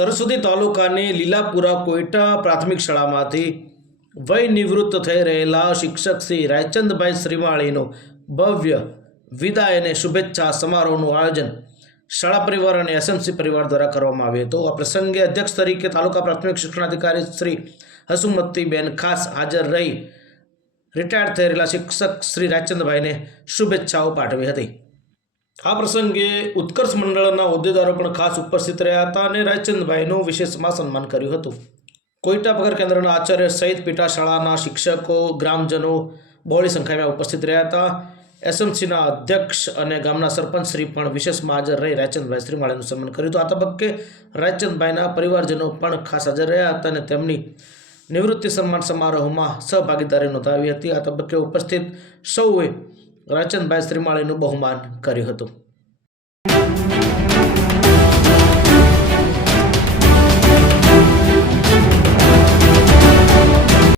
સરસ્વતી તાલુકાની લીલાપુરા કોઈટા પ્રાથમિક શાળામાંથી વય નિવૃત્ત થઈ રહેલા શિક્ષક શ્રી રાયચંદભાઈ શ્રીમાળીનું ભવ્ય વિદાય અને શુભેચ્છા સમારોહનું આયોજન શાળા પરિવાર અને એસએમસી પરિવાર દ્વારા કરવામાં આવ્યું હતું। આ પ્રસંગે અધ્યક્ષ તરીકે તાલુકા પ્રાથમિક શિક્ષણાધિકારી શ્રી હસુમતીબેન ખાસ હાજર રહી રિટાયર્ડ થયેલા શિક્ષક શ્રી રાયચંદભાઈને શુભેચ્છાઓ પાઠવી હતી। આ પ્રસંગે ઉત્કર્ષ મંડળના હોદ્દેદારો પણ ખાસ ઉપસ્થિત રહ્યા હતા અને રાયચંદભાઈનું વિશેષમાં સન્માન કર્યું હતું। કોઈટા પગાર કેન્દ્રના આચાર્ય સહિત પીટા શાળાના શિક્ષકો ગ્રામજનો બહોળી સંખ્યામાં ઉપસ્થિત રહ્યા હતા। એસએમસીના અધ્યક્ષ અને ગામના સરપંચ શ્રી પણ વિશેષમાં હાજર રહી રાયચંદભાઈ શ્રીમાળીનું સન્માન કર્યું હતું। આ તબક્કે રાયચંદભાઈના પરિવારજનો પણ ખાસ હાજર રહ્યા હતા અને તેમની નિવૃત્તિ સન્માન સમારોહમાં સહભાગીદારી નોંધાવી હતી। આ તબક્કે ઉપસ્થિત સૌએ રાયચંદભાઈ શ્રીમાળીનું બહુમાન કર્યું હતું।